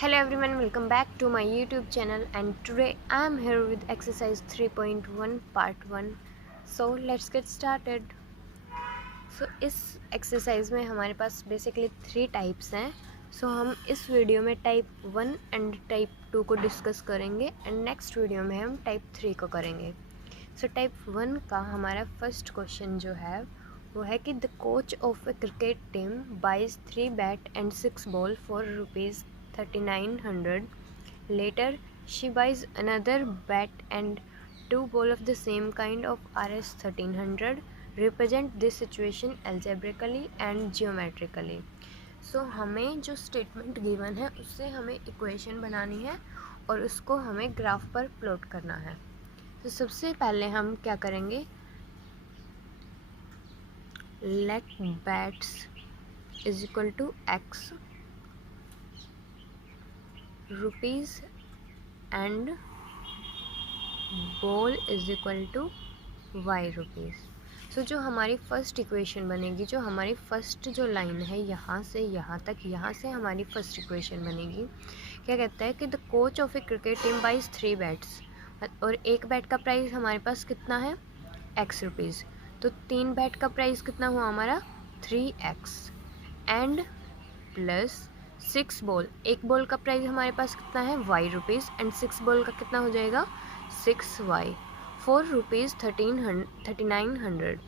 Hello everyone, welcome back to my YouTube channel and today I am here with exercise 3.1 part 1. So let's get started. So इस exercise में हमारे पास basically 3 types हैं. सो हम इस video में type 1 and type 2 को discuss करेंगे and next video में हम टाइप 3 को करेंगे. सो टाइप 1 का हमारा फर्स्ट क्वेश्चन जो है वो है कि the coach of a cricket team buys 3 bat and 6 ball for ₹3900. Later, she buys another bat and 2 ball of the same kind of Rs 1300. Represent this situation algebraically and geometrically. सो हमें जो statement given है उससे हमें equation बनानी है और उसको हमें ग्राफ पर प्लॉट करना है. तो सबसे पहले हम क्या करेंगे, let bats is equal to x rupees and ball is equal to y rupees. So जो हमारी फर्स्ट इक्वेशन बनेगी, जो हमारी फर्स्ट जो लाइन है यहाँ से यहाँ तक, यहाँ से हमारी फर्स्ट इक्वेशन बनेगी. क्या कहता है कि the coach of a cricket team buys 3 bats और एक बैट का प्राइस हमारे पास कितना है एक्स रुपीज़. तो 3 बैट का प्राइस कितना हुआ हमारा 3x एंड प्लस 6 बॉल, एक बॉल का प्राइस हमारे पास कितना है वाई रुपीज़ एंड 6 बॉल का कितना हो जाएगा 6y फॉर ₹3900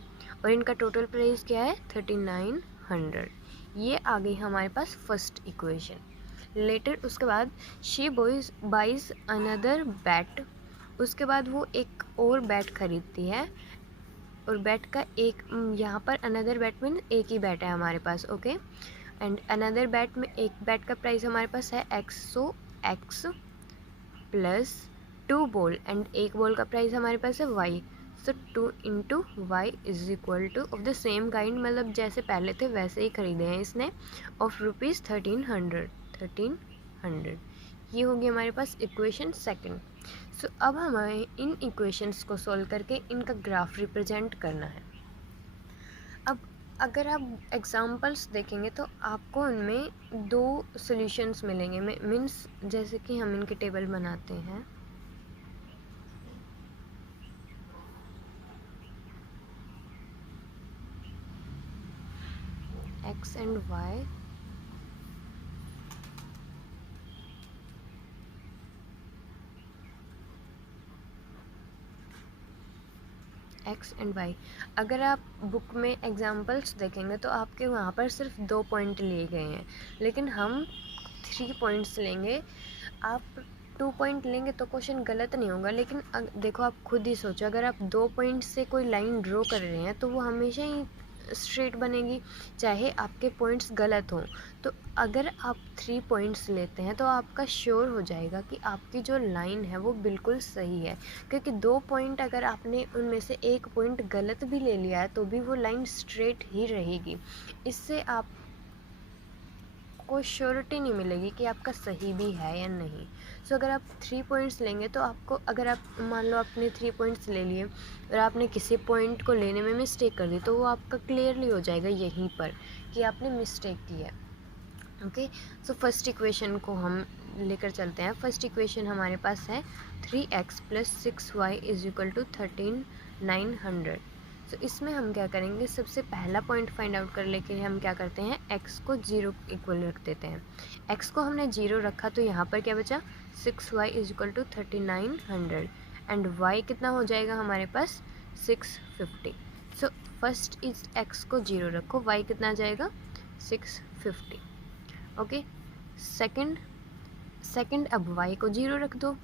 और इनका टोटल प्राइस क्या है 3900. ये आ गई हमारे पास फर्स्ट इक्वेशन. लेटर उसके बाद शी बाइज अनदर बैट, उसके बाद वो एक और बैट खरीदती है और बैट का एक यहाँ पर अनदर बैट में एक ही बैट है हमारे पास. ओके एंड अनदर बैट में एक बैट का प्राइस हमारे पास है x. So x plus 2 ball and एक बॉल का प्राइस हमारे पास है y. So 2 into y is equal to of the same kind, मतलब जैसे पहले थे वैसे ही खरीदे हैं इसने, ऑफ ₹1300. ये होगी हमारे पास इक्वेशन सेकंड. सो अब हमें इन इक्वेशंस को सॉल्व करके इनका ग्राफ रिप्रेजेंट करना है. अब अगर आप एग्जांपल्स देखेंगे तो आपको उनमें 2 सॉल्यूशंस मिलेंगे. मीन्स जैसे कि हम इनके टेबल बनाते हैं, x and y x and y. अगर आप बुक में एग्जांपल्स देखेंगे तो आपके वहाँ पर सिर्फ 2 पॉइंट लिए गए हैं, लेकिन हम 3 पॉइंट्स लेंगे. आप 2 पॉइंट लेंगे तो क्वेश्चन गलत नहीं होगा, लेकिन देखो आप खुद ही सोचो, अगर आप 2 पॉइंट से कोई लाइन ड्रॉ कर रहे हैं तो वो हमेशा ही स्ट्रेट बनेगी चाहे आपके पॉइंट्स गलत हों. तो अगर आप 3 पॉइंट्स लेते हैं तो आपका श्योर हो जाएगा कि आपकी जो लाइन है वो बिल्कुल सही है, क्योंकि 2 पॉइंट अगर आपने उनमें से एक पॉइंट गलत भी ले लिया है तो भी वो लाइन स्ट्रेट ही रहेगी. इससे आपको श्योरिटी नहीं मिलेगी कि आपका सही भी है या नहीं. सो अगर आप 3 पॉइंट्स लेंगे तो आपको, अगर आप मान लो आपने 3 पॉइंट्स ले लिए और आपने किसी पॉइंट को लेने में मिस्टेक कर दी तो वो आपका क्लियरली हो जाएगा यहीं पर कि आपने मिस्टेक की है. ओके सो फर्स्ट इक्वेशन को हम लेकर चलते हैं. फर्स्ट इक्वेशन हमारे पास है 3x plus 6y is equal to 13900. So इसमें हम क्या करेंगे, सबसे पहला पॉइंट फाइंड आउट कर लेके हम क्या करते हैं, x को 0 इक्वल रख देते हैं. x को हमने 0 रखा तो यहाँ पर क्या बचा 6y is equal to 3900 and y कितना हो जाएगा हमारे पास 650. सो फर्स्ट इज x को 0 रखो, y कितना आ जाएगा 650. ओके सेकंड अब y को 0 रख दो,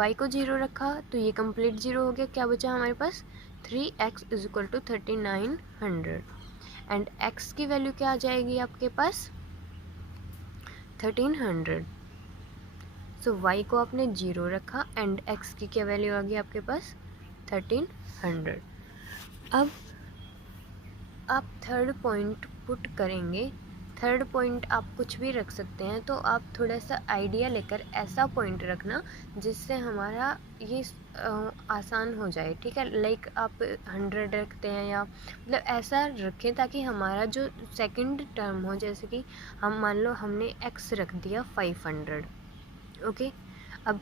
y को 0 रखा तो ये कंप्लीट 0 हो गया. क्या बचा हमारे पास 3x is equal to 3900 and x की वैल्यू क्या आ जाएगी आपके पास 1300. सो y को आपने 0 रखा एंड x की क्या वैल्यू आ गई आपके पास 1300. अब आप थर्ड पॉइंट पुट करेंगे. थर्ड पॉइंट आप कुछ भी रख सकते हैं, तो आप थोड़ा सा आइडिया लेकर ऐसा पॉइंट रखना जिससे हमारा ये आसान हो जाए, ठीक है। लाइक आप 100 रखते हैं या मतलब ऐसा रखें ताकि हमारा जो सेकंड टर्म हो, जैसे कि हम मान लो हमने x रख दिया 500, ओके। अब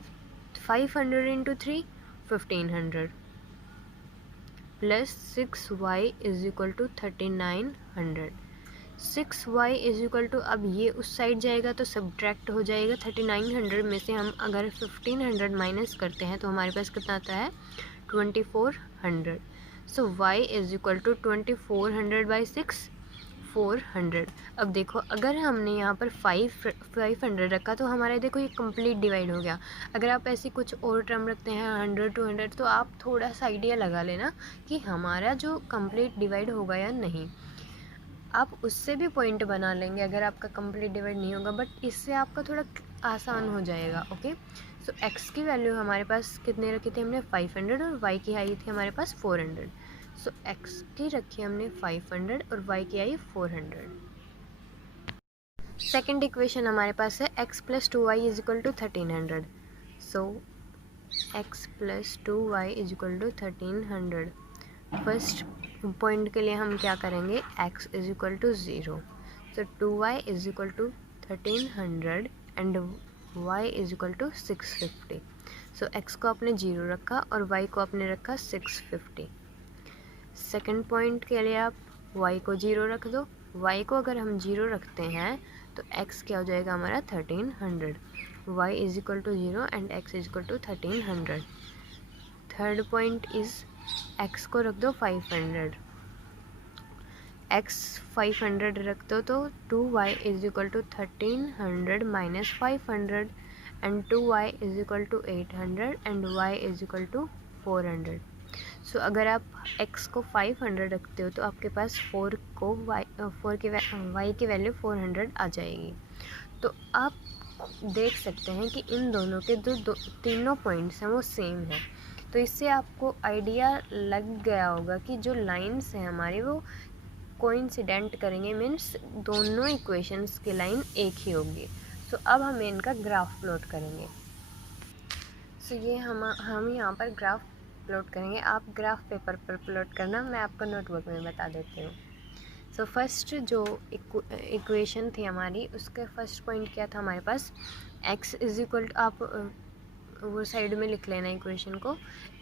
500 into 3 1500 plus 6y is equal to 3900। 6y is equal to, अब ये उस साइड जाएगा तो सब्ट्रैक्ट हो जाएगा। 3900 में से हम अगर 1500 माइनस करते हैं तो हमारे पास कितना आता है 2400। So y is equal to 2400 by 6 400। अब देखो अगर हमने यहाँ पर 500 रखा तो हमारा देखो ये कंप्लीट डिवाइड हो गया। अगर आप ऐसी कुछ और टर्म रखते हैं 100 200 तो आप थोड़ा सा आइडिया लगा लेना कि हमारा जो कंप्लीट डिवाइड होगा या नहीं। आप उससे भी पॉइंट बना लेंगे अगर आपका कंप्लीट डिवाइड नहीं होगा, बट इससे आपका थोड़ा आसान हो जाएगा, ओके। सो x की वैल्यू हमारे पास कितने रखी थी हमने 500 और y की आई थी हमारे पास 400। सो x की रखी हमने 500 और y की आई 400। सेकेंड इक्वेशन हमारे पास है x plus 2y is equal to 1300। So x plus 2y is equal to 1300। First point के लिए हम क्या करेंगे, x is equal to 0। So 2y is equal to 1300 and y is equal to 650। So x को आपने 0 रखा और y को आपने रखा 650। सेकंड पॉइंट के लिए आप y को 0 रख दो। y को अगर हम 0 रखते हैं तो x क्या हो जाएगा हमारा 1300। y is equal to 0 and x is equal to 1300। Third point is x को रख दो 500। x 500 रख दो तो 2y is equal to 1300 minus 500 and 2y is equal to 800 and y is equal to 400। So अगर आप x को 500 रखते हो तो आपके पास 4 की वैल्यू 400 आ जाएगी। तो आप देख सकते हैं कि इन दोनों के जो तीनों पॉइंट्स हैं वो सेम है। तो इससे आपको आइडिया लग गया होगा कि जो लाइंस हैं हमारी वो कोइंसिडेंट करेंगे, मीन्स दोनों इक्वेशंस की लाइन एक ही होगी। सो अब हम इनका ग्राफ प्लॉट करेंगे। सो ये हम यहाँ पर ग्राफ प्लॉट करेंगे। आप ग्राफ पेपर पर प्लॉट करना, मैं आपको नोटबुक में बता देती हूँ। सो फर्स्ट जो इक्वेशन थी हमारी उसके फर्स्ट पॉइंट क्या था हमारे पास, x इज इक्वल टू, आप वो साइड में लिख लेना इक्वेशन को।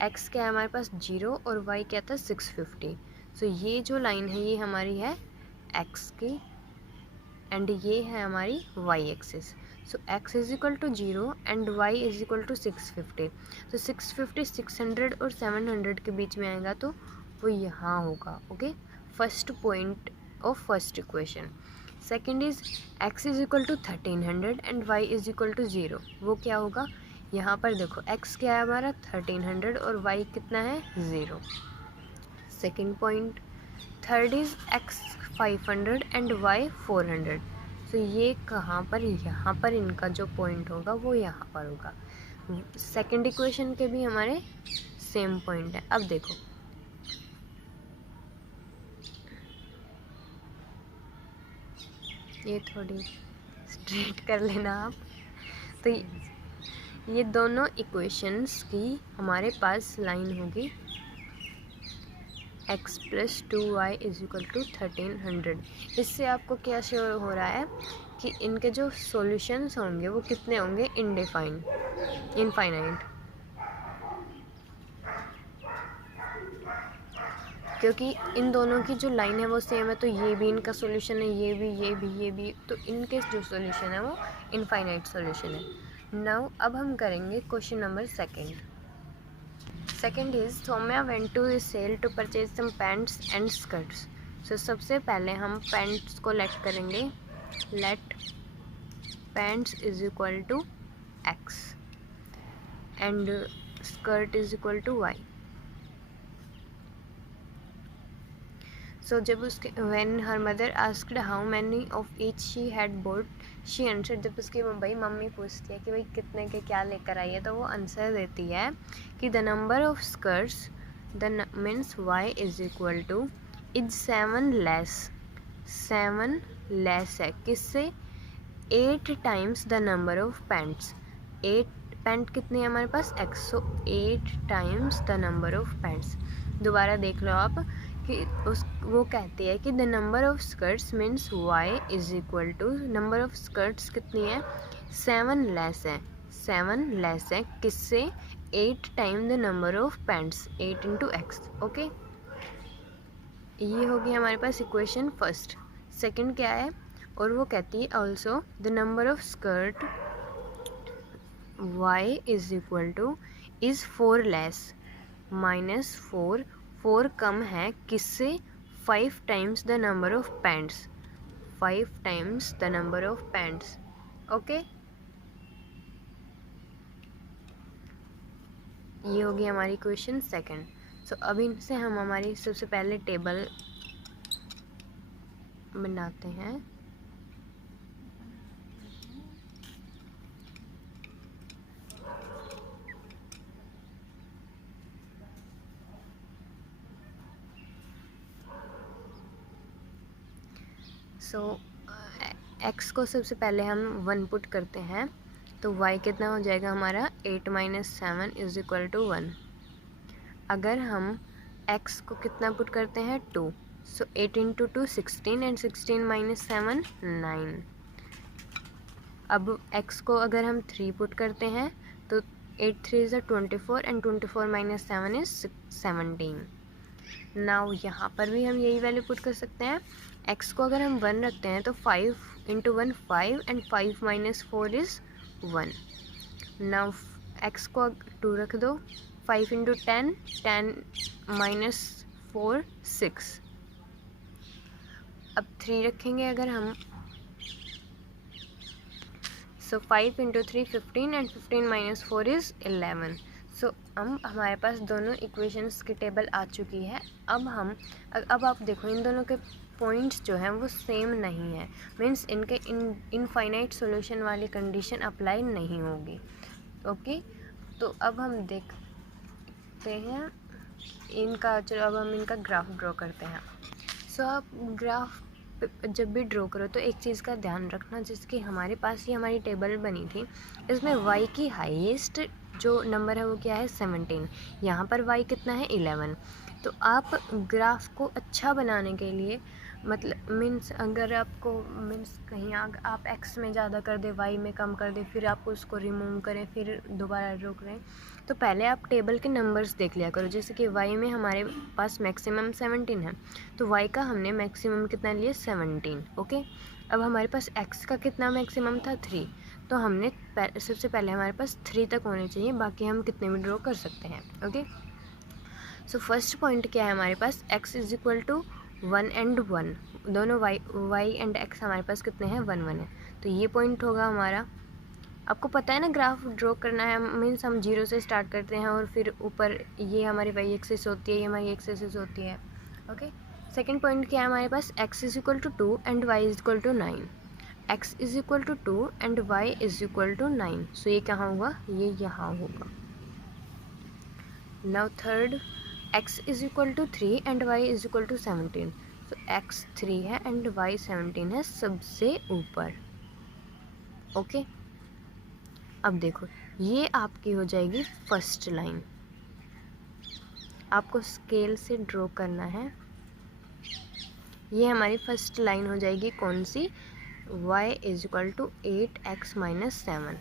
x क्या है हमारे पास 0 और y क्या था 650। सो ये जो लाइन है ये हमारी है x की एंड ये है हमारी y axis. So x is equal to 0 and y is equal to 650। तो 650 600 और 700 के बीच में आएगा तो वो यहाँ होगा, okay. First point of first equation. Second is x is equal to 1300 and y is equal to 0। वो क्या होगा, यहाँ पर देखो x क्या है हमारा 1300 और y कितना है 0। Second point. Third is x 500 and y 400। तो ये कहाँ पर, यहाँ पर इनका जो पॉइंट होगा वो यहाँ पर होगा। सेकेंड इक्वेशन के भी हमारे सेम पॉइंट है। अब देखो ये थोड़ी स्ट्रेट कर लेना आप। तो ये दोनों इक्वेशंस की हमारे पास लाइन होगी x plus 2y is equal to 1300। इससे आपको क्या श्योर हो रहा है कि इनके जो सॉल्यूशंस होंगे वो कितने होंगे, इनफाइनाइट, क्योंकि इन दोनों की जो लाइन है वो सेम है। तो ये भी इनका सॉल्यूशन है, ये भी, तो इनके जो सॉल्यूशन है वो इनफाइनाइट सॉल्यूशन है। नाउ अब हम करेंगे question number second is Saumya went to sale to purchase some pants and skirts. So सबसे पहले हम पैंट्स को लेट करेंगे, let pants is equal to x and skirt is equal to y। So जब उसके when her mother asked how many of each she had bought she answer, जब उसकी भाई मम्मी पूछती है कि भाई कितने के क्या लेकर आई है तो वो आंसर देती है कि the number of skirts means y is equal to is 7 less 7 less है किससे, 8 times the number of pants. 8 pant कितनी है हमारे पास, x, so 8 times the number of pants. दोबारा देख लो आप कि वो कहती है कि the number of skirts means y is equal to, number of skirts कितनी है, 7 लेस है, 7 लेस है किससे, 8 time the number of pants, 8 into x. Okay, ये होगी हमारे पास इक्वेशन फर्स्ट। सेकंड क्या है, और वो कहती है also the number of skirt y is equal two is 4 less, -4, 4 कम है किससे, 5 times the number of pants, 5 times the number of pants. Okay, ये होगी हमारी क्वेश्चन सेकंड। सो अब इनसे हम हमारी सबसे पहले टेबल बनाते हैं। सो x को सबसे पहले हम 1 पुट करते हैं, तो y कितना हो जाएगा हमारा, 8 - 7 इज इक्वल टू 1। अगर हम x को कितना पुट करते हैं, 2, सो 8 इंटू 2 16 एंड 16 - 7 9। अब x को अगर हम 3 पुट करते हैं तो 8 3 इज़ 24 एंड 24 - 7 इज 17। नाउ यहाँ पर भी हम यही वैल्यू पुट कर सकते हैं। x को अगर हम 1 रखते हैं तो 5 into 1 5 and 5 - 4 is 1। Now x को 2 रख दो, 5 इंटू 10 10 - 4 6। अब 3 रखेंगे अगर हम, सो 5 इंटू 3 15 एंड 15 - 4 इज़ 11। सो हम हमारे पास दोनों इक्वेशंस की टेबल आ चुकी है। अब आप देखो इन दोनों के पॉइंट्स जो हैं वो सेम नहीं है, मीन्स इनके इनफाइनाइट सॉल्यूशन वाली कंडीशन अप्लाई नहीं होगी। ओके, तो अब हम देखते हैं इनका, चलो अब हम इनका ग्राफ ड्रॉ करते हैं। सो आप ग्राफ जब भी ड्रॉ करो तो एक चीज़ का ध्यान रखना, जिसकी हमारे पास ये हमारी टेबल बनी थी, इसमें y की हाईएस्ट जो नंबर है वो क्या है, 17। यहाँ पर y कितना है, 11। तो आप ग्राफ को अच्छा बनाने के लिए, मतलब मीन्स अगर आपको मीन्स कहीं आप x में ज़्यादा कर दे, y में कम कर दे, फिर आप उसको रिमूव करें, फिर दोबारा ड्रॉ करें, तो पहले आप टेबल के नंबर्स देख लिया करो। जैसे कि y में हमारे पास मैक्सिमम 17 है, तो y का हमने मैक्सिमम कितना लिया, 17। ओके, अब हमारे पास x का कितना मैक्सिमम था, 3, तो हमने सबसे पहले हमारे पास 3 तक होने चाहिए, बाकी हम कितने भी ड्रॉ कर सकते हैं। ओके, सो फर्स्ट पॉइंट क्या है हमारे पास, x is equal to 1 and 1, दोनों y एंड x हमारे पास कितने हैं, 1 1 है, तो ये पॉइंट होगा हमारा। आपको पता है ना ग्राफ ड्रॉ करना है, मीन्स हम 0 से स्टार्ट करते हैं और फिर ऊपर ये हमारी y एक्सिस होती है, ये हमारी x एक्सिस होती है। ओके, सेकंड पॉइंट क्या है हमारे पास, x is equal to 2 and y is equal to 9। x is equal to 2 and y is equal to 9, so ये कहाँ होगा, ये यहाँ होगा। Now third, x is equal to 3 and y is equal to 17, so x 3 है and y 17 है, सबसे ऊपर। ओके, अब देखो ये आपकी हो जाएगी फर्स्ट लाइन, आपको स्केल से ड्रॉ करना है। ये हमारी फर्स्ट लाइन हो जाएगी कौन सी, y is equal to 8x - 7।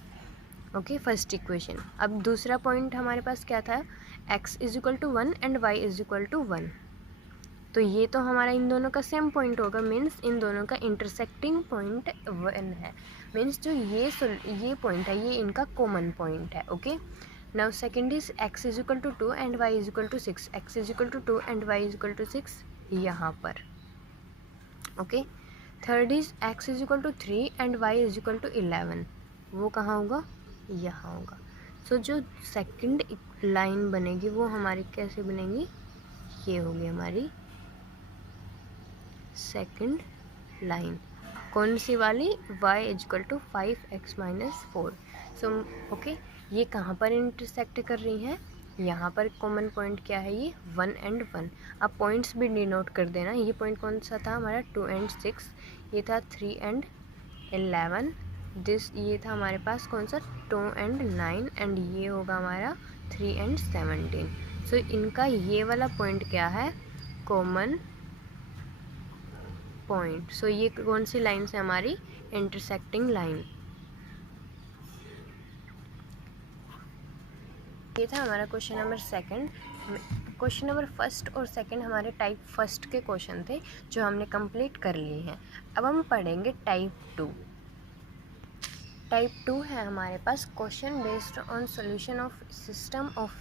Okay, first equation. अब दूसरा पॉइंट हमारे पास क्या था, x is equal to 1 and y is equal to 1, तो ये तो हमारा इन दोनों का सेम पॉइंट होगा, मीन्स इन दोनों का इंटरसेक्टिंग पॉइंट 1 है, मीन्स जो ये पॉइंट है ये इनका कॉमन पॉइंट है। Okay, now second is x is equal to 2 and y is equal to 6, x is equal to 2 and y is equal to 6 यहाँ पर। Okay, third is x is equal to 3 and y is equal to 11, वो कहाँ होगा, यहाँ होगा। सो जो second line बनेगी वो हमारी कैसे बनेगी, ये होगी हमारी सेकंड लाइन, कौन सी वाली, y is equal to 5x - 4। So okay, ये कहाँ पर इंटरसेक्ट कर रही हैं, यहाँ पर कॉमन पॉइंट क्या है, ये 1 एंड 1। अब पॉइंट्स भी डिनोट कर देना। ये पॉइंट कौन सा था हमारा, 2 एंड 6, ये था 3 एंड 11, ये था हमारे पास कौन सा, 2 एंड 9, एंड ये होगा हमारा 3 एंड 17। सो इनका ये वाला पॉइंट क्या है, कॉमन पॉइंट। सो ये कौन सी लाइन से हमारी, इंटरसेक्टिंग लाइन। ये था हमारा question number second. Question number first और सेकंड हमारे टाइप फर्स्ट के क्वेश्चन थे जो हमने कंप्लीट कर लिए हैं। अब हम पढ़ेंगे टाइप 2। टाइप 2 है हमारे पास question based on solution of system of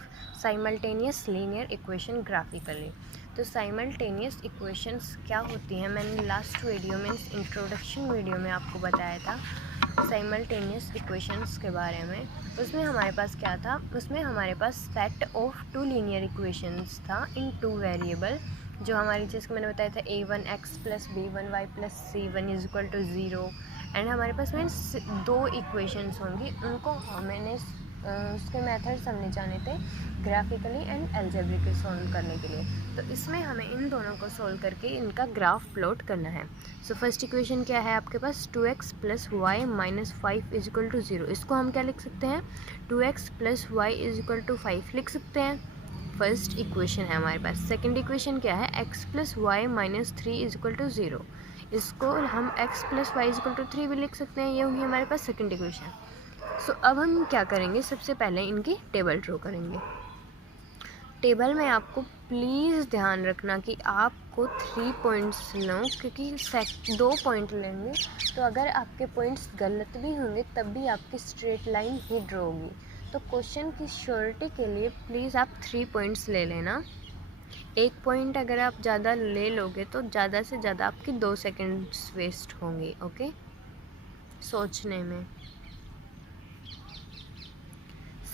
simultaneous linear equation graphically. तो साइमल्टेनियस इक्वेशंस क्या होती हैं, मैंने लास्ट वीडियो में, इंट्रोडक्शन वीडियो में आपको बताया था साइमल्टेनियस इक्वेशंस के बारे में। उसमें हमारे पास क्या था, उसमें हमारे पास सेट ऑफ 2 लीनियर इक्वेशंस था इन 2 वेरिएबल, जो हमारी जिसको मैंने बताया था a1x + b1y + c1 = 0। एंड हमारे पास में 2 इक्वेशंस होंगी, उनको मैंने उसके मेथड्स हमने जाने थे ग्राफिकली एंड अलजेब्रिकली सॉल्व करने के लिए। तो इसमें हमें इन दोनों को सॉल्व करके इनका ग्राफ प्लॉट करना है। सो फर्स्ट इक्वेशन क्या है आपके पास, 2x + y - 5 = 0। इसको हम क्या लिख सकते हैं, 2x + y = 5 लिख सकते हैं। फर्स्ट इक्वेशन है हमारे पास। सेकंड इक्वेशन क्या है, x + y - 3 = 0। इसको हम x + y = 3 भी लिख सकते हैं। ये हुई हमारे पास सेकंड इक्वेशन। सो अब हम क्या करेंगे, सबसे पहले इनकी टेबल ड्रॉ करेंगे। टेबल में आपको प्लीज़ ध्यान रखना कि आपको 3 पॉइंट्स लो, क्योंकि 2 पॉइंट लेंगे तो अगर आपके पॉइंट्स गलत भी होंगे तब भी आपकी स्ट्रेट लाइन ही ड्रॉ होगी। तो क्वेश्चन की श्योरिटी के लिए प्लीज़ आप 3 पॉइंट्स ले लेना। 1 पॉइंट अगर आप ज़्यादा ले लोगे तो ज़्यादा से ज़्यादा आपकी 2 सेकेंड्स वेस्ट होंगे, ओके, सोचने में।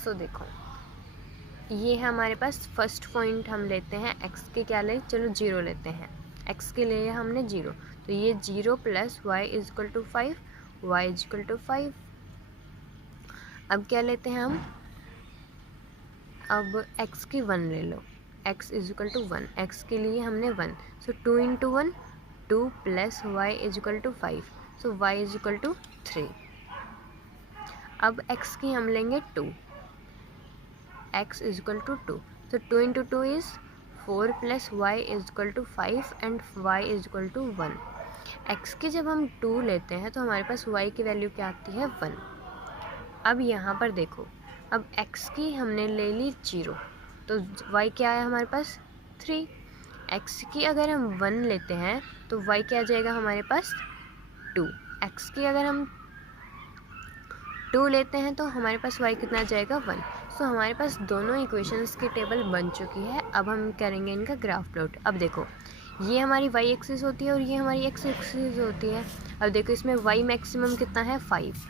सो देखो, ये है हमारे पास फर्स्ट पॉइंट, हम लेते हैं x के क्या ले, चलो 0 लेते हैं। x के लिए हमने 0, तो ये 0 + y = 5, y = 5। अब क्या लेते हैं हम, अब x की 1 ले लो, x = 1, x के लिए हमने 1, सो 2 × 1 2 + y = 5, सो y = 3। अब x की हम लेंगे 2, x = 2, so 2 × 2 is 4 + y = 5 and y = 1। x की जब हम 2 लेते हैं तो हमारे पास y की वैल्यू क्या आती है, 1। अब यहाँ पर देखो, अब x की हमने ले ली 0, तो y क्या है हमारे पास, 3। x की अगर हम 1 लेते हैं तो y क्या आ जाएगा हमारे पास, 2। x की अगर हम 2 लेते हैं तो हमारे पास y कितना आ जाएगा, 1। सो हमारे पास दोनों इक्वेशंस की टेबल बन चुकी है। अब हम करेंगे इनका ग्राफ प्लॉट। अब देखो, ये हमारी y एक्सिस होती है और ये हमारी x एक्सिस होती है। अब देखो इसमें y मैक्सिमम कितना है, 5,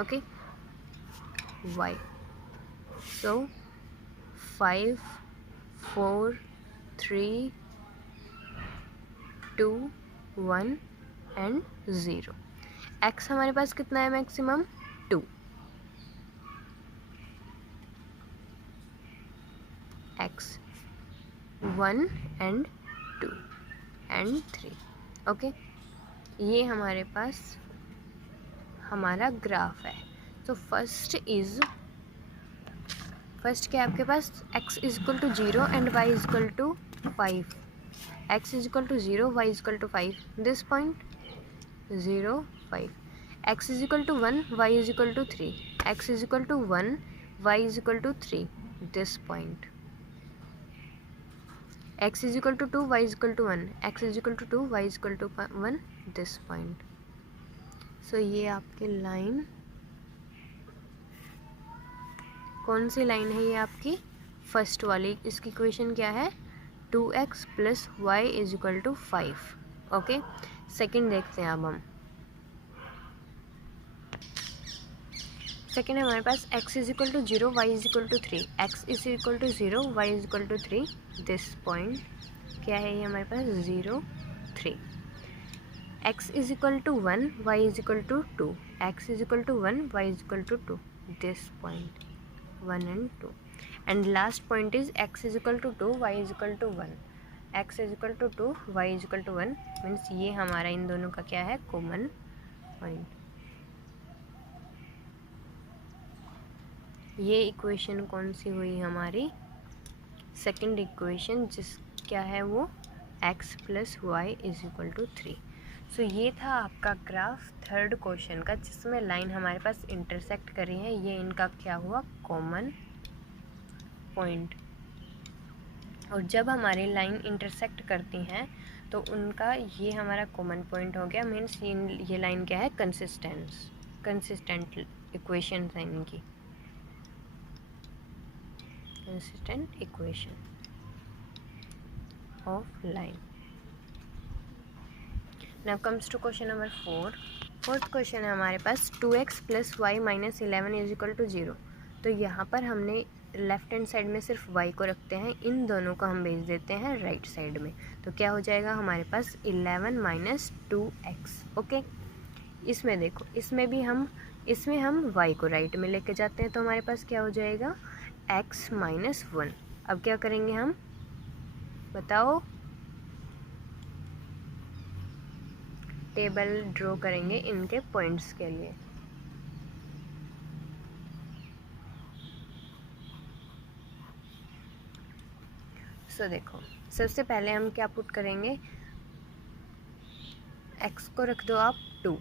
okay, y, so 5 4 3 2 1 and 0। x हमारे पास कितना है maximum, 2, x 1 and 2 and 3, okay. ये हमारे पास हमारा ग्राफ है। तो फर्स्ट क्या है आपके पास, x = 0 and y = 5, x = 0 y = 5, this point 0 5, x = 1 y = 3, x = 1 y = 3, this point, x = 2 y = 1, x = 2 y = 1, this point. So ये आपकी लाइन, कौन सी लाइन है ये आपकी, फर्स्ट वाली। इसकी इक्वेशन क्या है, 2x + y = 5, ओके। सेकंड देखते हैं अब हम। सेकेंड हमारे पास x = 0 y = 3, x = 0 y = 3, this point क्या है ये हमारे पास, 0 3। x = 1 y = 2, x = 1 y = 2, this point 1 and 2। And last point is x is equal to 2, y is equal to 1। x is equal to 2, y is equal to 1 means ये हमारा इन दोनों का क्या है, कॉमन पॉइंट। ये इक्वेशन कौन सी हुई हमारी, सेकंड इक्वेशन, जिस क्या है वो x plus y is equal to 3। So ये था आपका ग्राफ थर्ड क्वेश्चन का, जिसमें लाइन हमारे पास इंटरसेक्ट करी है। ये इनका क्या हुआ, कॉमन पॉइंट। और जब हमारी लाइन इंटरसेक्ट करती हैं तो उनका ये हमारा कॉमन पॉइंट हो गया, मीन्स ये लाइन क्या है, कंसिस्टेंट इक्वेशन है इनकी, consistent equation of line. Now comes to question number 4। Fourth question है हमारे पास 2x plus y minus 11 is equal to 0। तो यहाँ पर हमने लेफ्ट हैंड साइड में सिर्फ y को रखते हैं, इन दोनों को हम भेज देते हैं राइट साइड में। तो क्या हो जाएगा हमारे पास 11 माइनस 2x। ओके, इसमें देखो, इसमें हम y को राइट में लेके जाते हैं, तो हमारे पास क्या हो जाएगा x माइनस 1। अब क्या करेंगे हम, बताओ, टेबल ड्रॉ करेंगे इनके पॉइंट्स के लिए। सो देखो, सबसे पहले हम क्या पुट करेंगे, x को रख दो आप 2,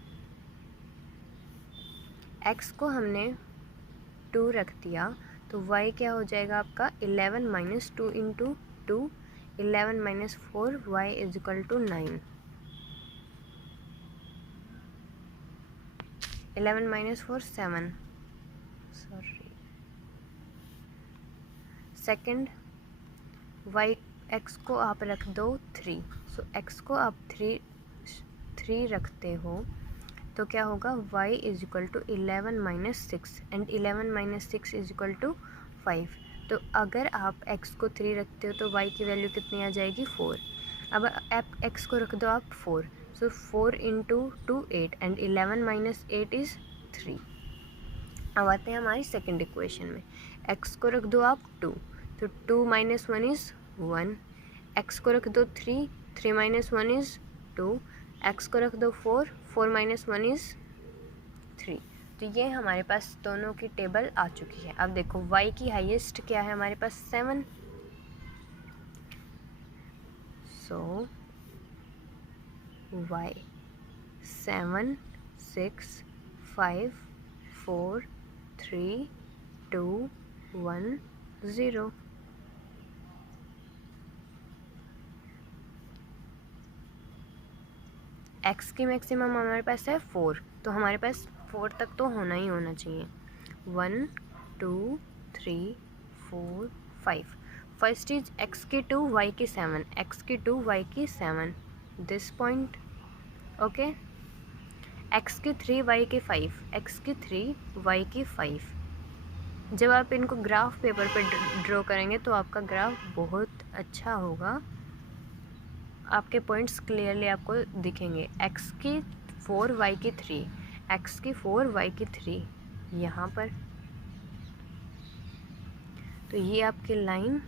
x को हमने 2 रख दिया, तो y क्या हो जाएगा आपका 11 minus 2 into 2, 11 minus 4, y is equal to 9। 11 minus 4 7, sorry, second y x को आप रख दो 3। सो x को आप 3 रखते हो तो क्या होगा, y is equal to 11 minus 6 and 11 minus 6 is equal to 5। तो अगर आप x को 3 रखते हो तो y की वैल्यू कितनी आ जाएगी, 4। अब आप x को रख दो आप 4, सो 4 इंटू 2 8 एंड 11 माइनस 8 इज़ 3। अब आते हैं हमारी सेकेंड इक्वेशन में, x को रख दो आप 2, तो 2 माइनस 1 इज़ 1, x को रख दो 3, 3 माइनस 1 इज़ 2, x को रख दो 4, 4 माइनस 1 इज़ 3। तो ये हमारे पास दोनों की टेबल आ चुकी है। अब देखो y की हाईएस्ट क्या है हमारे पास, 7। सो y 7 6 5 4 3 2 1 0। x की मैक्सिमम हमारे पास है 4, तो हमारे पास 4 तक तो होना ही होना चाहिए। 1 2 3 4 5। फर्स्ट इज x की 2 y की 7, x की 2 y की 7, दिस पॉइंट। ओके, x की 3 y की 5, x की 3 y की 5। जब आप इनको ग्राफ पेपर पे ड्रॉ करेंगे तो आपका ग्राफ बहुत अच्छा होगा, आपके पॉइंट्स क्लियरली आपको दिखेंगे। x की 4 y की 3, x की 4 y की 3 यहाँ पर, तो ये आपकी line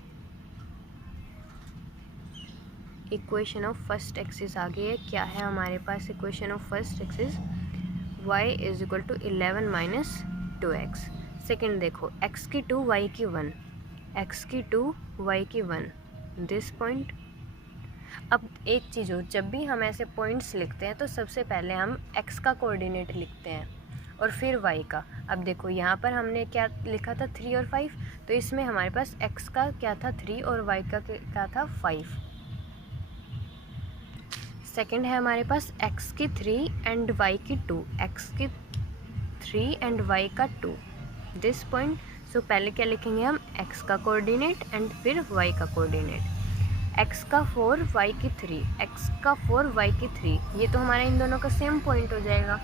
equation of first axis आ गई है। क्या है हमारे पास equation of first axis, y is equal to 11 minus 2x। Second देखो, x की 2 y की 1, x की 2 y की 1, दिस पॉइंट। अब एक चीज़ हो, जब भी हम ऐसे पॉइंट्स लिखते हैं तो सबसे पहले हम x का कोऑर्डिनेट लिखते हैं और फिर y का। अब देखो यहाँ पर हमने क्या लिखा था, 3 और 5, तो इसमें हमारे पास x का क्या था 3 और y का क्या था 5। सेकंड है हमारे पास x की 3 एंड y की 2, x की 3 एंड y का 2, दिस पॉइंट। सो पहले क्या लिखेंगे हम, x का कोऑर्डिनेट एंड फिर y का कोऑर्डिनेट। x का 4 y की 3, x का 4 y की 3, ये तो हमारा इन दोनों का सेम पॉइंट हो जाएगा।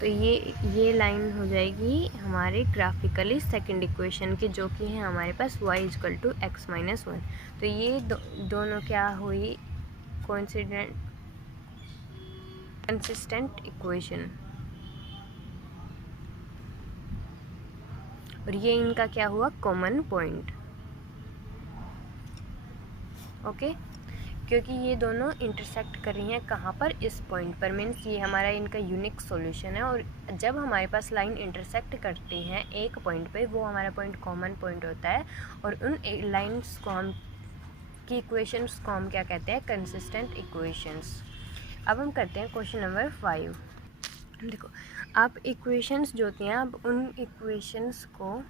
तो ये लाइन हो जाएगी हमारे ग्राफिकली सेकंड इक्वेशन की, जो कि है हमारे पास y equal to x minus 1। तो ये दोनों क्या हुई, कंसिस्टेंट इक्वेशन। और ये इनका क्या हुआ, कॉमन पॉइंट। ओके, क्योंकि ये दोनों इंटरसेक्ट कर रही हैं कहाँ पर, इस पॉइंट पर, मीन्स ये हमारा इनका यूनिक सॉल्यूशन है। और जब हमारे पास लाइन इंटरसेक्ट करती हैं एक पॉइंट पे, वो हमारा पॉइंट कॉमन पॉइंट होता है। और उन लाइन्स को हम की इक्वेशंस को हम क्या कहते हैं, कंसिस्टेंट इक्वेशंस। अब हम करते हैं क्वेश्चन नंबर 5। देखो, आप इक्वेशंस जो होती हैं, आप उन इक्वेशंस को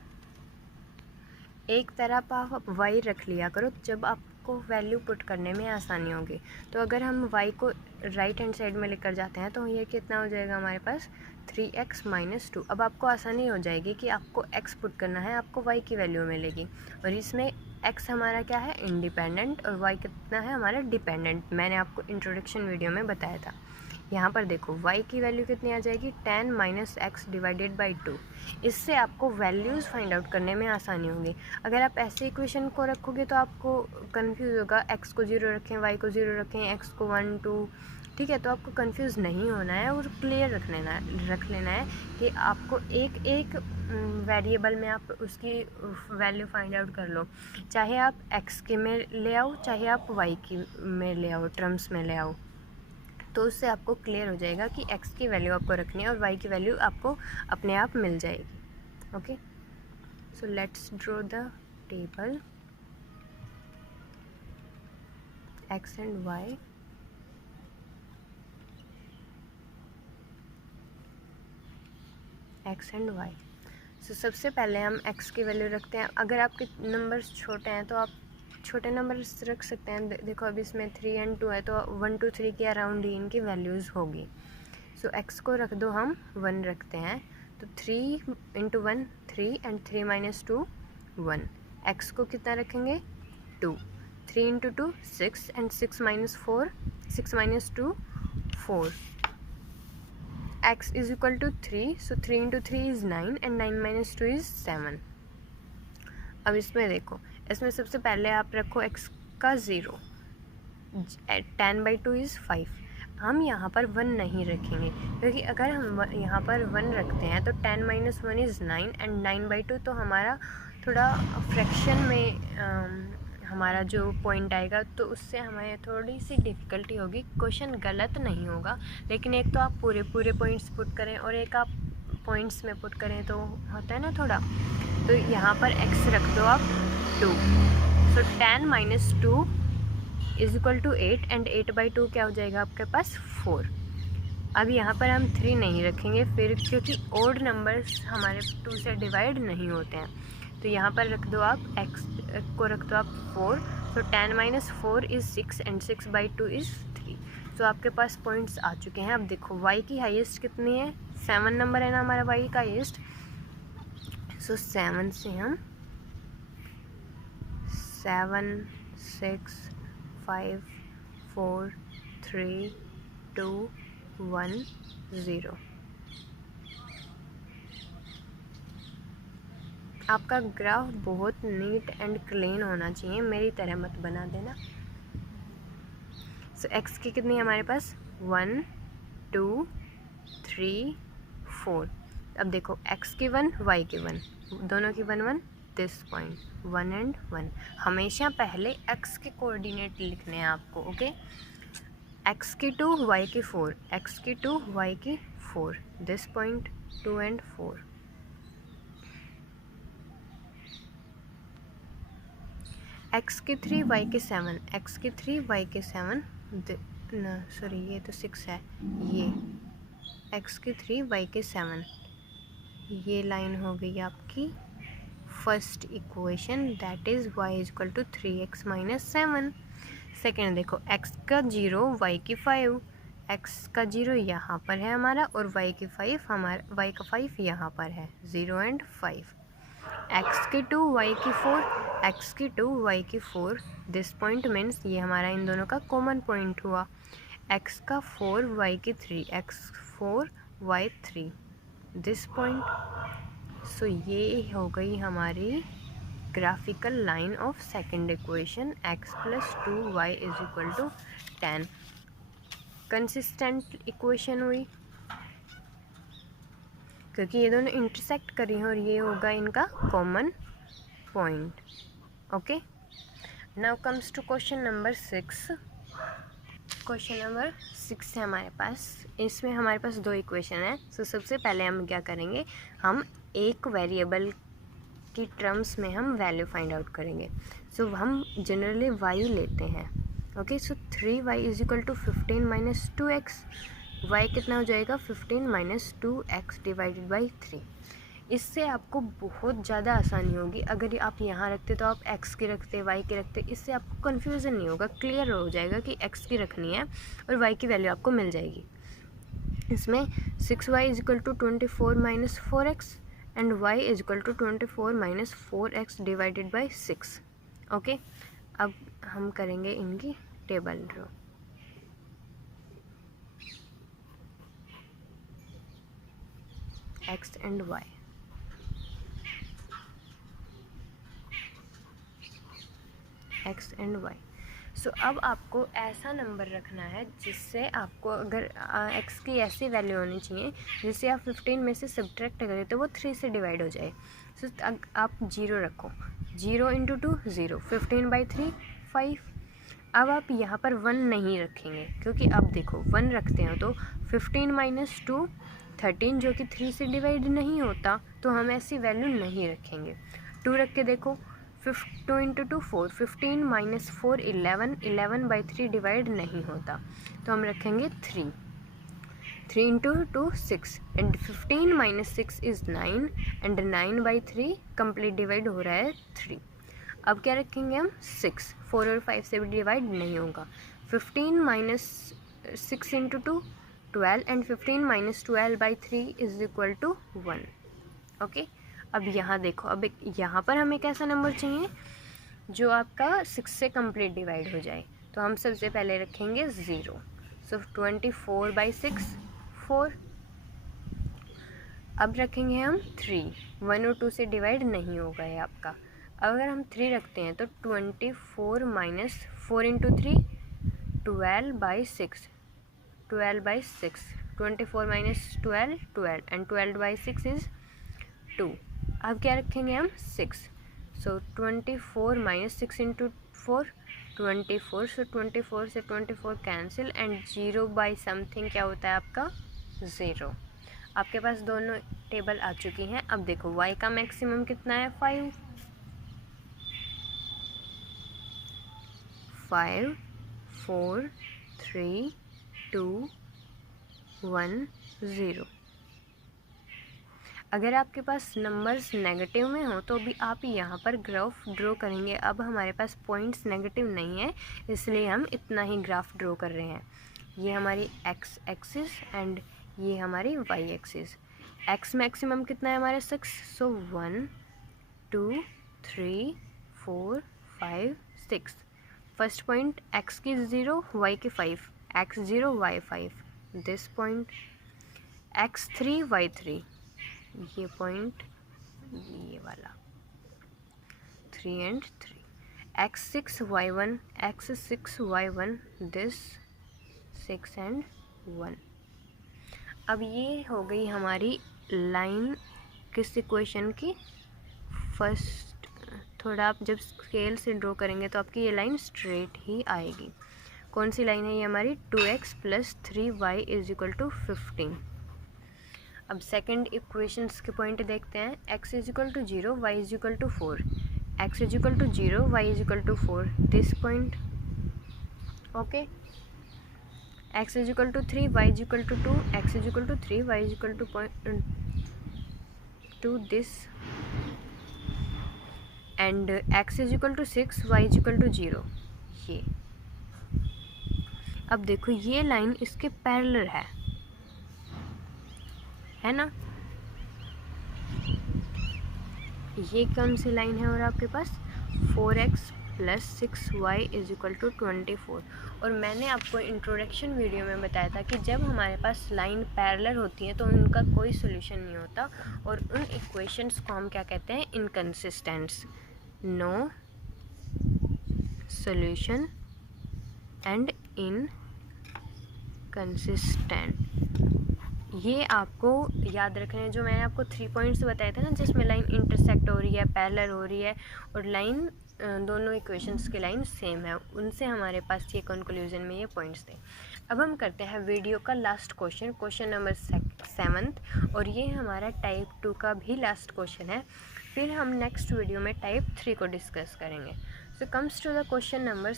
एक तरफ आप वाई रख लिया करो जब आपको वैल्यू पुट करने में आसानी होगी। तो अगर हम वाई को राइट हैंड साइड में लेकर जाते हैं तो ये कितना हो जाएगा हमारे पास, 3x - 2। अब आपको आसानी हो जाएगी कि आपको x पुट करना है, आपको y की वैल्यू मिलेगी। और इसमें x हमारा क्या है, इंडिपेंडेंट, और y कितना है हमारा डिपेंडेंट। मैंने आपको इंट्रोडक्शन वीडियो में बताया था। यहाँ पर देखो y की वैल्यू कितनी आ जाएगी, 10 - x / 2। इससे आपको वैल्यूज़ फाइंड आउट करने में आसानी होगी। अगर आप ऐसे इक्वेशन को रखोगे तो आपको कंफ्यूज होगा, x को 0 रखें, y को 0 रखें, x को 1 2, ठीक है। तो आपको कंफ्यूज नहीं होना है और क्लियर रख लेना है कि आपको एक एक वेरिएबल में आप उसकी वैल्यू फाइंड आउट कर लो। चाहे आप x के में ले आओ, चाहे आप y की में ले आओ, टर्म्स में ले आओ, तो उससे आपको क्लियर हो जाएगा कि x की वैल्यू आपको रखनी है और y की वैल्यू आपको अपने आप मिल जाएगी। Okay, so let's draw the table x and y। x and y। सो सबसे पहले हम x की वैल्यू रखते हैं। अगर आपके नंबर्स छोटे हैं तो आप छोटे नंबर्स रख सकते हैं। देखो अभी इसमें 3 और 2 है, तो 1 2 3 के अराउंड ही इनकी वैल्यूज़ होगी। सो x को रख दो, हम 1 रखते हैं, तो 3 × 1 3 एंड 3 - 2 1। x को कितना रखेंगे, 2। 3 × 2 6 and 6 - 4 6 - 2 4। x = 3, so 3 × 3 is 9 and 9 - 2 is 7। अब इसमें देखो, इसमें सबसे पहले आप रखो x का 0, 10/2 is 5। हम यहाँ पर 1 नहीं रखेंगे, क्योंकि अगर हम यहाँ पर 1 रखते हैं तो 10 - 1 is 9 एंड 9/2 तो हमारा थोड़ा फ्रैक्शन में हमारा जो पॉइंट आएगा, तो उससे हमें थोड़ी सी डिफ़िकल्टी होगी। क्वेश्चन गलत नहीं होगा, लेकिन एक तो आप पूरे पॉइंट्स पुट करें और एक आप पॉइंट्स में पुट करें, तो होता है ना थोड़ा। तो यहाँ पर x रख दो आप 2, सो 10 - 2 = 8 एंड 8/2 क्या हो जाएगा आपके पास, 4। अब यहाँ पर हम 3 नहीं रखेंगे फिर, क्योंकि ओड नंबर्स हमारे 2 से डिवाइड नहीं होते हैं। तो यहाँ पर रख दो आप x को रख दो आप 4, सो 10 - 4 is 6 एंड 6/2 is 3। तो आपके पास पॉइंट्स आ चुके हैं। अब देखो y की हाईएस्ट कितनी है, 7 नंबर है ना हमारा y का हाईएस्ट। सो 7 से हम 7 6 5 4 3 2 1 0। आपका ग्राफ बहुत नीट एंड क्लीन होना चाहिए, मेरी तरह मत बना देना। सो x की कितनी है हमारे पास, 1 2 3 4। अब देखो x की 1 y की 1, दोनों की 1 1, दिस पॉइंट 1 एंड 1। हमेशा पहले x के कोऑर्डिनेट लिखने हैं आपको। ओके, x की 2 y की 4, x की 2 y की 4, दिस पॉइंट 2 एंड 4। x की 3 y की 7, x की 3 y की 7, ना सॉरी ये तो 6 है, ये x की 3 y की 7, ये लाइन हो गई आपकी first equation, that is y = 3x - 7। Second देखो, x का 0 y की 5, x का 0 यहाँ पर है हमारा, और y की 5 हमारा, y का 5 यहाँ पर है, 0 एंड 5। x की 2 y की 4, x की 2 y की 4, दिस पॉइंट मीन्स ये हमारा इन दोनों का कॉमन पॉइंट हुआ। x का 4 y की 3, x 4 y 3, this point. So ये हो गई हमारी graphical line of second equation, x + 2y = 10। Consistent equation हुई। क्योंकि ये दोनों इंटरसेक्ट कर रही हैं और ये होगा इनका common point. Okay, now comes to question number 6। Question number 6 है हमारे पास। इसमें हमारे पास दो इक्वेशन है। सो सबसे पहले हम क्या करेंगे, हम एक वेरिएबल की टर्म्स में हम वैल्यू फाइंड आउट करेंगे। सो हम जनरली y लेते हैं। Okay, so 3y is equal to 15 minus 2x। y कितना हो जाएगा, 15 माइनस 2x डिवाइडेड बाई 3। इससे आपको बहुत ज़्यादा आसानी होगी। अगर आप यहाँ रखते तो आप x की रखते, y की रखते, इससे आपको कन्फ्यूज़न नहीं होगा, क्लियर हो जाएगा कि x की रखनी है और y की वैल्यू आपको मिल जाएगी। इसमें 6y is equal to 24 minus 4x and y is equal to 24 minus 4x divided by 6। Okay, अब हम करेंगे इनकी table draw. x and y, x and y। So अब आपको ऐसा नंबर रखना है जिससे आपको, अगर x की ऐसी वैल्यू होनी चाहिए जिससे आप 15 में से सब्ट्रैक्ट करें तो वो 3 से डिवाइड हो जाए। सो आप 0 रखो, 0 इंटू 2 0, 15 बाई 3 5। अब आप यहाँ पर 1 नहीं रखेंगे क्योंकि अब देखो 1 रखते हैं तो 15 माइनस 2 13, जो कि 3 से डिवाइड नहीं होता, तो हम ऐसी वैल्यू नहीं रखेंगे। 2 रख के देखो, 2 इंटू 2 4, 15 माइनस 4 11, 11 बाई 3 डिवाइड नहीं होता, तो हम रखेंगे 3। 3 into 2 6 and 15 minus 6 is 9 and 9 by 3 complete divide हो रहा है 3। अब क्या रखेंगे हम, 6, 4 और 5 से भी डिवाइड नहीं होगा। 15 minus 6 into 2 12 and 15 minus 12 by 3 is equal to 1। Okay, अब यहाँ देखो, अब यहाँ पर हमें कैसा नंबर चाहिए जो आपका 6 से कंप्लीट डिवाइड हो जाए, तो हम सबसे पहले रखेंगे 0। सो 24 बाई 6 4। अब रखेंगे हम 3, 1 और 2 से डिवाइड नहीं होगा है आपका। अगर हम 3 रखते हैं तो 24 minus 4 into 3 12 by 6, 12 by 6, 24 minus 12 12 and 12 by 6 is 2। अब क्या रखेंगे हम 6। सो 24 माइनस 6 इंटू 4 24। सो 24 से 24 कैंसिल एंड 0 बाई समथिंग क्या होता है आपका 0। आपके पास दोनों टेबल आ चुकी हैं। अब देखो y का मैक्सिमम कितना है 5 4 3 2 1 0। अगर आपके पास नंबर्स नेगेटिव में हो तो भी आप यहाँ पर ग्राफ ड्रॉ करेंगे। अब हमारे पास पॉइंट्स नेगेटिव नहीं है, इसलिए हम इतना ही ग्राफ ड्रॉ कर रहे हैं। ये हमारी x एक्सिस एंड ये हमारी y एक्सिस। x मैक्सिमम कितना है हमारे 6, सो 1 2 3 4 5 6। फर्स्ट पॉइंट x की 0 y की 5, x 0 y 5, this point x 3 y 3, ये पॉइंट ये वाला 3 and 3, x 6 y 1, x 6 y 1, this 6 and 1। अब ये हो गई हमारी लाइन किस इक्वेशन की। फर्स्ट थोड़ा आप जब स्केल से ड्रॉ करेंगे तो आपकी ये लाइन स्ट्रेट ही आएगी। कौन सी लाइन है ये हमारी, 2x plus 3y is equal to 15। अब सेकंड इक्वेशंस के पॉइंट देखते हैं। x is equal to 0, y is equal to 4, x is equal to 0, y is equal to 4, this point. Okay, x is equal to 3, y is equal to 2, x is equal to 3, y is equal to two this and x is equal to 6, y is equal to 0, ये। अब देखो ये line इसके parallel है ना। ये कौन सी line है और आपके पास 4x plus 6y is equal to 24। और मैंने आपको इंट्रोडक्शन वीडियो में बताया था कि जब हमारे पास लाइन पैरेलल होती है तो उनका कोई सोल्यूशन नहीं होता और उन इक्वेशंस को हम क्या कहते हैं, इनकंसिस्टेंट्स, नो सोल्यूशन एंड इनकंसिस्टेंट, ये आपको याद रखना है। जो मैंने आपको 3 पॉइंट्स बताए थे ना, जिसमें लाइन इंटरसेक्ट हो रही है, पैरेलल हो रही है और लाइन दोनों इक्वेशंस की लाइन सेम है, उनसे हमारे पास ये कंक्लूजन में ये पॉइंट्स थे। अब हम करते हैं वीडियो का लास्ट क्वेश्चन, क्वेश्चन नंबर 7, और ये हमारा टाइप 2 का भी लास्ट क्वेश्चन है। फिर हम नेक्स्ट वीडियो में टाइप 3 को डिस्कस करेंगे। So comes to the question number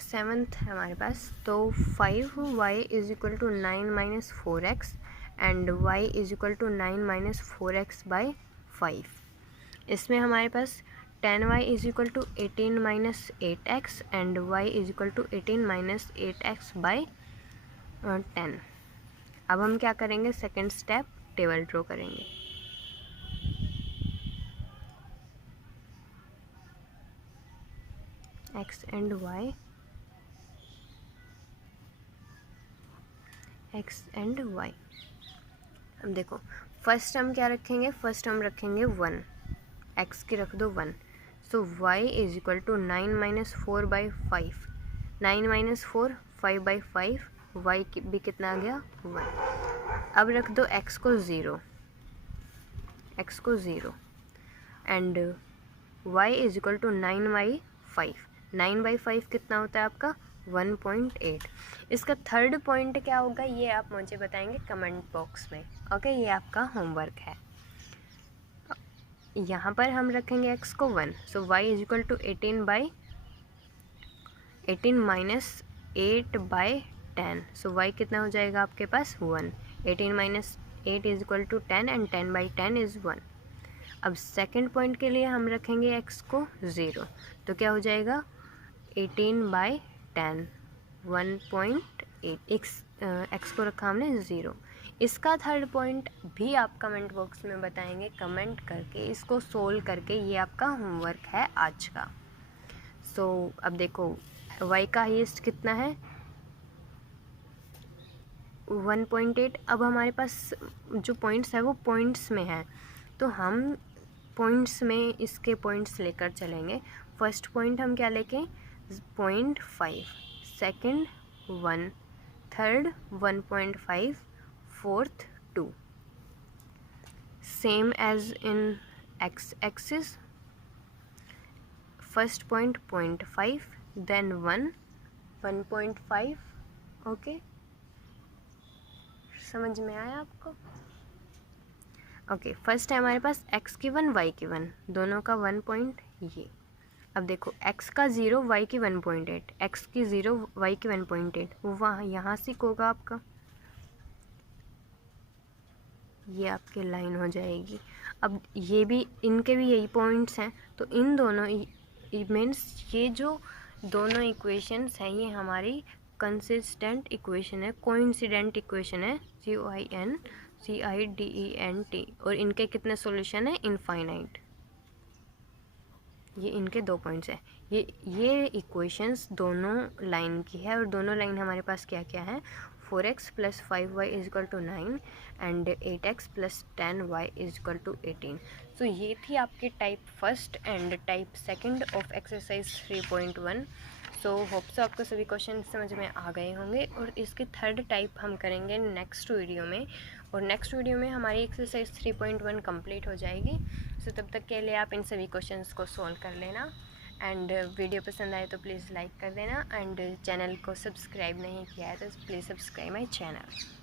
7th है हमारे पास। तो 5y is equal to 9 minus 4x and y is equal to 9 minus 4x by 5। इसमें हमारे पास 10y is equal to 18 minus 8x and y is equal to 18 minus 8x by 10। अब हम क्या करेंगे, सेकेंड स्टेप टेबल ड्रॉ करेंगे। x and y, x and y। अब देखो फर्स्ट हम क्या रखेंगे, फर्स्ट हम रखेंगे 1, x की रख दो 1। So y is equal to 9 minus 4 by 5, 9 minus 4 5 by 5, y भी कितना आ गया 1। अब रख दो x को 0, x को 0 and y is equal to 9 by 5, 9 by 5 कितना होता है आपका 1.8। इसका थर्ड पॉइंट क्या होगा ये आप मुझे बताएंगे कमेंट बॉक्स में। ओके, ये आपका होमवर्क है। यहाँ पर हम रखेंगे x को 1, so y is equal to 18 by 18 minus 8 by 10, so y कितना हो जाएगा आपके पास 1। 18 minus 8 is equal to 10 and 10 by 10 is 1। अब सेकेंड पॉइंट के लिए हम रखेंगे x को 0, तो क्या हो जाएगा 18 बाई 10 1.8। x को रखा हमने 0। इसका थर्ड पॉइंट भी आप कमेंट बॉक्स में बताएंगे कमेंट करके, इसको सोल्व करके। ये आपका होमवर्क है आज का। सो अब देखो y का हाईएस्ट कितना है 1.8। अब हमारे पास जो पॉइंट्स है वो पॉइंट्स में है, तो हम पॉइंट्स में इसके पॉइंट्स लेकर चलेंगे। फर्स्ट पॉइंट हम क्या लेके 0.5, second 1, third 1.5, fourth 2, same as in x axis. First point 0.5, then 1, 1.5। Okay, समझ में आया आपको? ओके, फर्स्ट है हमारे पास x की 1 y की 1, दोनों का 1 पॉइंट ये। अब देखो x का 0 y की 1.8, x की 0 y की 1.8, वहाँ यहाँ से होगा आपका, ये आपकी लाइन हो जाएगी। अब ये भी इनके भी यही पॉइंट्स हैं, तो इन दोनों मीन्स ये जो दोनों इक्वेशंस हैं ये हमारी कंसिस्टेंट इक्वेशन है, कोइंसिडेंट इक्वेशन है, COINCIDENT। और इनके कितने सॉल्यूशन है इनफाइनाइट। ये इनके 2 पॉइंट्स हैं। ये इक्वेशंस दोनों लाइन की है और दोनों लाइन हमारे पास क्या क्या है 4x plus 5y is equal to 9 and 8x plus 10y is equal to 18। So ये थी आपकी type first and type second of exercise 3.1। So hope so आपको सभी क्वेश्चन समझ में आ गए होंगे और इसकी थर्ड टाइप हम करेंगे नेक्स्ट वीडियो में, और नेक्स्ट वीडियो में हमारी एक्सरसाइज 3.1 कंप्लीट हो जाएगी। सो तब तक के लिए आप इन सभी क्वेश्चंस को सॉल्व कर लेना एंड वीडियो पसंद आए तो प्लीज़ लाइक कर देना एंड चैनल को सब्सक्राइब नहीं किया है तो प्लीज़ सब्सक्राइब माई चैनल।